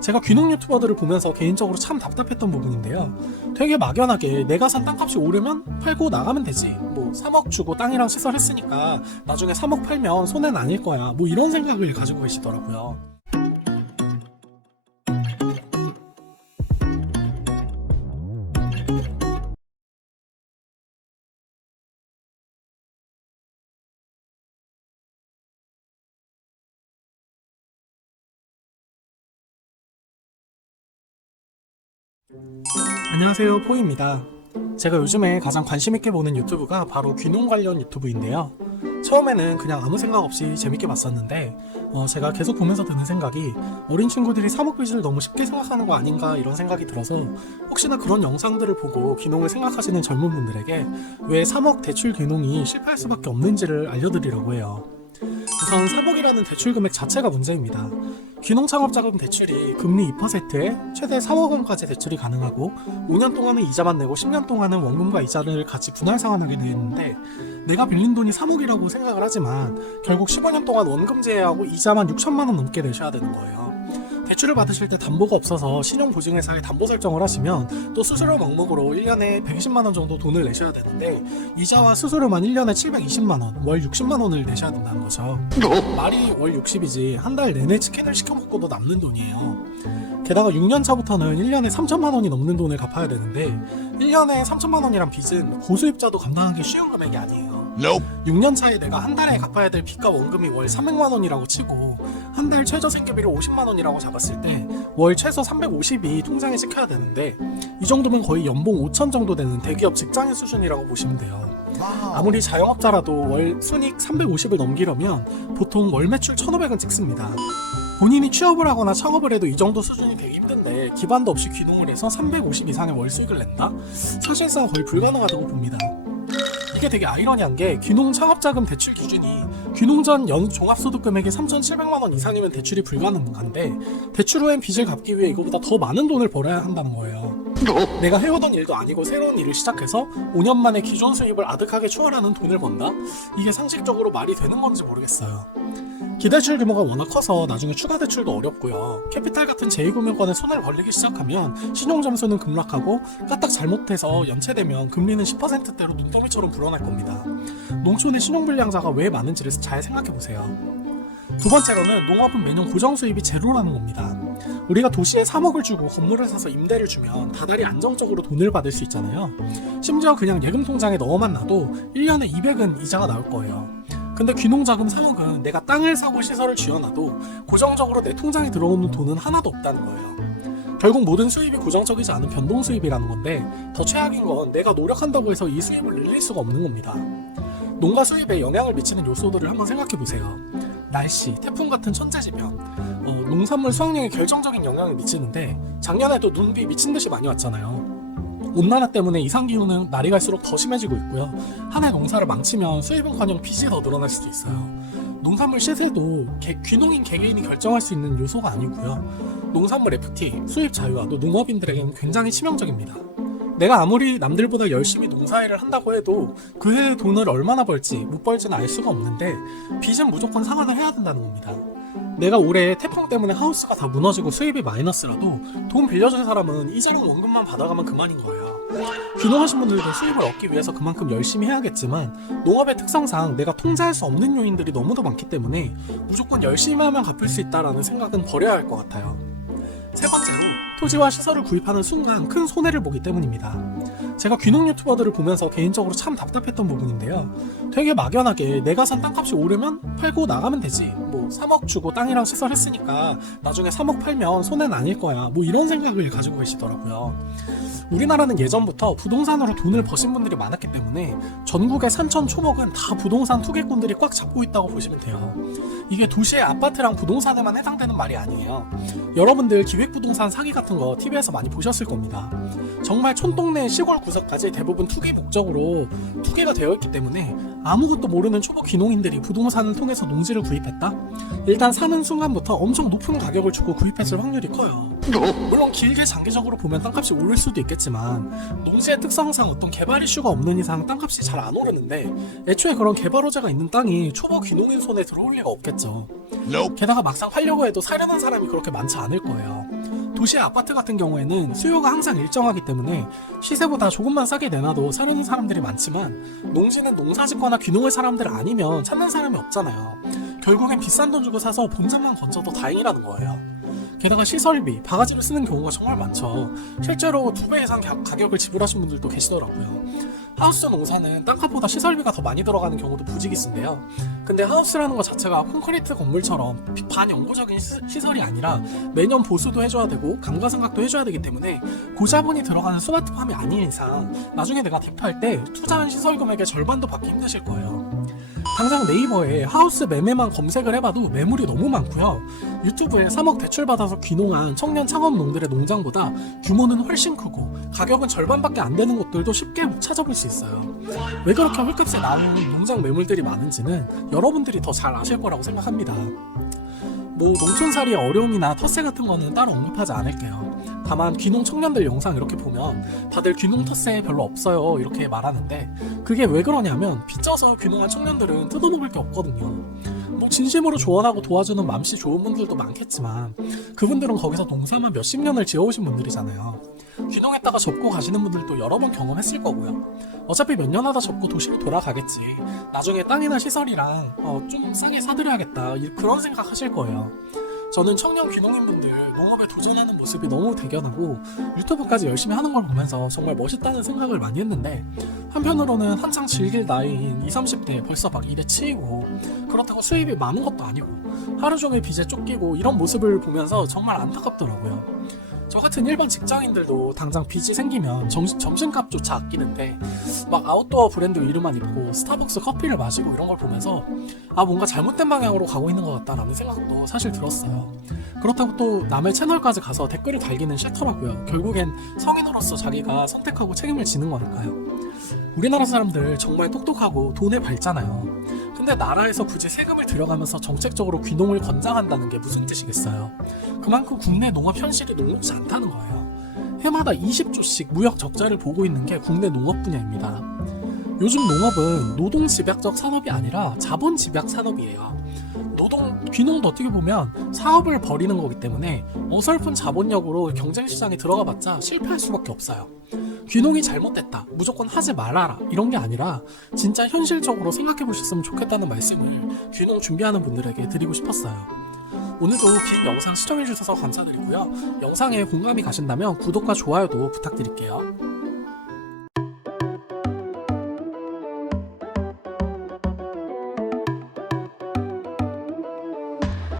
제가 귀농 유튜버들을 보면서 개인적으로 참 답답했던 부분인데요. 되게 막연하게 내가 산 땅값이 오르면 팔고 나가면 되지. 뭐 3억 주고 땅이랑 시설 했으니까 나중에 3억 팔면 손해는 아닐 거야. 뭐 이런 생각을 가지고 계시더라고요. 안녕하세요 포입니다. 제가 요즘에 가장 관심 있게 보는 유튜브가 바로 귀농 관련 유튜브인데요. 처음에는 그냥 아무 생각 없이 재밌게 봤었는데 어, 제가 계속 보면서 드는 생각이 어린 친구들이 3억 빚을 너무 쉽게 생각하는 거 아닌가 이런 생각이 들어서 혹시나 그런 영상들을 보고 귀농을 생각하시는 젊은 분들에게 왜 3억 대출 귀농이 실패할 수밖에 없는지를 알려드리려고 해요 우선 3억이라는 대출 금액 자체가 문제입니다. 귀농 창업자금 대출이 금리 2%에 최대 3억 원까지 대출이 가능하고 5년 동안은 이자만 내고 10년 동안은 원금과 이자를 같이 분할 상환하게 되는데 내가 빌린 돈이 3억이라고 생각을 하지만 결국 15년 동안 원금 제외하고 이자만 6천만 원 넘게 내셔야 되는 거예요. 대출을 받으실 때 담보가 없어서 신용보증회사에 담보 설정을 하시면 또 수수료 명목으로 1년에 120만 원 정도 돈을 내셔야 되는데 이자와 수수료만 1년에 720만 원, 월 60만 원을 내셔야 된다는 거죠. 말이 월 60이지 한 달 내내 치킨을 시켜 먹고도 남는 돈이에요. 게다가 6년 차부터는 1년에 3천만 원이 넘는 돈을 갚아야 되는데 1년에 3천만 원이란 빚은 고수입자도 감당하기 쉬운 금액이 아니에요. 6년 차에 내가 한 달에 갚아야 될 빚과 원금이 월 300만 원이라고 치고 한 달 최저 생계비를 50만 원이라고 잡았을 때 월 최소 350이 통장에 찍혀야 되는데 이 정도면 거의 연봉 5천 정도 되는 대기업 직장인 수준이라고 보시면 돼요. 아무리 자영업자라도 월 순익 350을 넘기려면 보통 월 매출 1,500은 찍습니다. 본인이 취업을 하거나 창업을 해도 이 정도 수준이 되기 힘든데 기반도 없이 귀농을 해서 350 이상의 월 수익을 낸다? 사실상 거의 불가능하다고 봅니다. 이게 되게 아이러니한 게 귀농 창업자금 대출 기준이 귀농 전 연 종합소득 금액이 3,700만 원 이상이면 대출이 불가능한데 대출 후엔 빚을 갚기 위해 이거보다 더 많은 돈을 벌어야 한다는 거예요. 내가 해오던 일도 아니고 새로운 일을 시작해서 5년 만에 기존 수입을 아득하게 추월하는 돈을 번다? 이게 상식적으로 말이 되는 건지 모르겠어요. 기대출 규모가 워낙 커서 나중에 추가 대출도 어렵고요. 캐피탈 같은 제2금융권에 손을 벌리기 시작하면 신용 점수는 급락하고 까딱 잘못해서 연체되면 금리는 10%대로 눈더미처럼 불어날 겁니다. 농촌의 신용 불량자가 왜 많은지를 잘 생각해 보세요. 두 번째로는 농업은 매년 고정 수입이 제로라는 겁니다. 우리가 도시에 3억을 주고 건물을 사서 임대를 주면 다달이 안정적으로 돈을 받을 수 있잖아요. 심지어 그냥 예금 통장에 넣어만 놔도 1년에 200은 이자가 나올 거예요. 근데 귀농자금 3억은 내가 땅을 사고 시설을 지어놔도 고정적으로 내 통장에 들어오는 돈은 하나도 없다는 거예요. 결국 모든 수입이 고정적이지 않은 변동 수입이라는 건데 더 최악인 건 내가 노력한다고 해서 이 수입을 늘릴 수가 없는 겁니다. 농가 수입에 영향을 미치는 요소들을 한번 생각해 보세요. 날씨, 태풍 같은 천재지변, 어, 농산물 수확량에 결정적인 영향을 미치는데 작년에도 눈비 미친 듯이 많이 왔잖아요. 온난화 때문에 이상 기후는 날이 갈수록 더 심해지고 있고요. 한 해 농사를 망치면 수입은 커녕 빚이 더 늘어날 수도 있어요. 농산물 시세도 개- 귀농인 개개인이 결정할 수 있는 요소가 아니고요. 농산물 FT, 수입 자유화도 농업인들에게는 굉장히 치명적입니다. 내가 아무리 남들보다 열심히 농사일을 한다고 해도 그 해에 돈을 얼마나 벌지 못 벌지는 알 수가 없는데 빚은 무조건 상환을 해야 된다는 겁니다. 내가 올해 태풍 때문에 하우스가 다 무너지고 수입이 마이너스라도 돈 빌려준 사람은 이자랑 원금만 받아가면 그만인 거예요. 귀농하신 분들도 수입을 얻기 위해서 그만큼 열심히 해야겠지만 농업의 특성상 내가 통제할 수 없는 요인들이 너무도 많기 때문에 무조건 열심히 하면 갚을 수 있다라는 생각은 버려야 할 것 같아요. 세 번째로 토지와 시설을 구입하는 순간 큰 손해를 보기 때문입니다. 제가 귀농 유튜버들을 보면서 개인적으로 참 답답했던 부분인데요. 되게 막연하게 내가 산 땅값이 오르면 팔고 나가면 되지. 뭐 3억 주고 땅이랑 시설 했으니까 나중에 3억 팔면 손해는 아닐 거야. 뭐 이런 생각을 가지고 계시더라고요. 우리나라는 예전부터 부동산으로 돈을 버신 분들이 많았기 때문에 전국의 산천 초목은 다 부동산 투기꾼들이 꽉 잡고 있다고 보시면 돼요. 이게 도시의 아파트랑 부동산에만 해당되는 말이 아니에요. 여러분들 기획부동산 사기 같은 거 TV에서 많이 보셨을 겁니다. 정말 촌동네 시골 구석까지 대부분 투기 목적으로 투기가 되어 있기 때문에 아무것도 모르는 초보 귀농인들이 부동산을 통해서 농지를 구입했다? 일단 사는 순간부터 엄청 높은 가격을 주고 구입했을 확률이 커요. 물론 길게 장기적으로 보면 땅값이 오를 수도 있겠지만 농지의 특성상 어떤 개발 이슈가 없는 이상 땅값이 잘 안 오르는데 애초에 그런 개발 호재가 있는 땅이 초보 귀농인 손에 들어올 리가 없겠죠. 게다가 막상 팔려고 해도 사려는 사람이 그렇게 많지 않을 거예요. 도시 아파트 같은 경우에는 수요가 항상 일정하기 때문에 시세보다 조금만 싸게 내놔도 사려는 사람들이 많지만 농지는 농사 짓거나 귀농할 사람들 아니면 찾는 사람이 없잖아요. 결국엔 비싼 돈 주고 사서 본전만 건져도 다행이라는 거예요. 게다가 시설비, 바가지를 쓰는 경우가 정말 많죠. 실제로 두 배 이상 가- 가격을 지불하신 분들도 계시더라고요. 하우스 농사는 땅값보다 시설비가 더 많이 들어가는 경우도 부지기수인데요. 근데 하우스라는 것 자체가 콘크리트 건물처럼 비- 반영구적인 시- 시설이 아니라 매년 보수도 해줘야 되고 감가상각도 해줘야 되기 때문에 고자본이 들어가는 스마트팜이 아닌 이상 나중에 내가 대표할 때 투자한 시설 금액의 절반도 받기 힘드실 거예요. 당장 네이버에 하우스 매매만 검색을 해봐도 매물이 너무 많고요. 유튜브에 3억 대출 받아서 귀농한 청년 창업농들의 농장보다 규모는 훨씬 크고 가격은 절반밖에 안 되는 곳들도 쉽게 찾아볼 수 있어요. 왜 그렇게 헐값에 나오는 농장 매물들이 많은지는 여러분들이 더 잘 아실 거라고 생각합니다. 뭐 농촌살이의 어려움이나 텃세 같은 거는 따로 언급하지 않을게요. 다만 귀농 청년들 영상 이렇게 보면 다들 귀농 텃세 별로 없어요 이렇게 말하는데 그게 왜 그러냐면 빚져서 귀농한 청년들은 뜯어먹을 게 없거든요. 뭐 진심으로 조언하고 도와주는 맘씨 좋은 분들도 많겠지만 그분들은 거기서 농사만 몇십 년을 지어오신 분들이잖아요. 귀농했다가 접고 가시는 분들도 여러 번 경험했을 거고요. 어차피 몇 년 하다 접고 도시로 돌아가겠지. 나중에 땅이나 시설이랑 어, 좀 싸게 사드려야겠다. 이- 그런 생각 하실 거예요. 저는 청년 귀농인분들 농업에 도전하는 모습이 너무 대견하고 유튜브까지 열심히 하는 걸 보면서 정말 멋있다는 생각을 많이 했는데 한편으로는 한창 즐길 나이인 20, 30대 벌써 막 일에 치이고 그렇다고 수입이 많은 것도 아니고 하루 종일 빚에 쫓기고 이런 모습을 보면서 정말 안타깝더라고요. 저 같은 일반 직장인들도 당장 빚이 생기면 정, 점심값조차 아끼는데 막 아웃도어 브랜드 이름만 입고 스타벅스 커피를 마시고 이런 걸 보면서 아 뭔가 잘못된 방향으로 가고 있는 것 같다라는 생각도 사실 들었어요. 그렇다고 또 남의 채널까지 가서 댓글을 달기는 싫더라고요. 결국엔 성인으로서 자기가 선택하고 책임을 지는 거니까요. 우리나라 사람들 정말 똑똑하고 돈에 밝잖아요. 근데 나라에서 굳이 세금을 들여가면서 정책적으로 귀농을 권장한다는 게 무슨 뜻이겠어요? 그만큼 국내 농업 현실이 녹록지 않다는 거예요. 해마다 20조씩 무역 적자를 보고 있는 게 국내 농업 분야입니다. 요즘 농업은 노동 집약적 산업이 아니라 자본 집약 산업이에요. 노동 귀농도 어떻게 보면 사업을 벌이는 거기 때문에 어설픈 자본력으로 경쟁 시장에 들어가 봤자 실패할 수밖에 없어요. 귀농이 잘못됐다. 무조건 하지 말아라. 이런 게 아니라 진짜 현실적으로 생각해 보셨으면 좋겠다는 말씀을 귀농 준비하는 분들에게 드리고 싶었어요. 오늘도 긴 영상 시청해 주셔서 감사드리고요. 영상에 공감이 가신다면 구독과 좋아요도 부탁드릴게요.